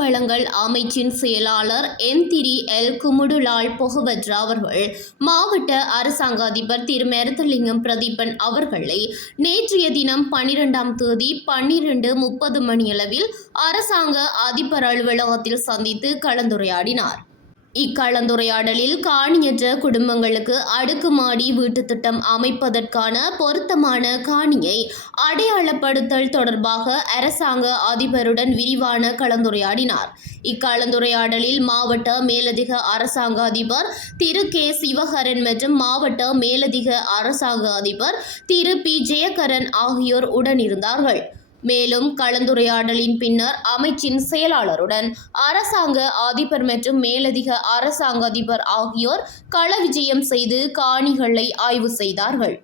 வளங்கள் அமைச்சின் செயலாளர் எந்திரி எல் குமுடுலால் பொகவத்ரா அவர்கள் மாவட்ட அரசாங்க அதிபர் திரு மெருதலிங்கம் பிரதீபன் அவர்களை நேற்றைய தினம் 12ஆம் தேதி 12:30 மணியளவில் அரசாங்க அதிபர் அலுவலகத்தில் சந்தித்து கலந்துரையாடினார். இக்கலந்துரையாடலில் காணியற்ற குடும்பங்களுக்கு அடுக்குமாடி வீட்டு திட்டம் அமைப்பதற்கான பொருத்தமான காணியை அடையாளப்படுத்தல் தொடர்பாக அரசாங்க அதிபருடன் விரிவான கலந்துரையாடினார். இக்கலந்துரையாடலில் மாவட்ட மேலதிக அரசாங்க அதிபர் திரு கே சிவகரன் மற்றும் மாவட்ட மேலதிக அரசாங்க அதிபர் திரு பி ஜெயகரன் ஆகியோர் உடனிருந்தார்கள். மேலும் கலந்துரையாடலின் பின்னர் அமைச்சின் செயலாளருடன் அரசாங்க அதிபர் மற்றும் மேலதிக அரசாங்க அதிபர் ஆகியோர் கள விஜயம் செய்து காணிகளை ஆய்வு செய்தார்கள்.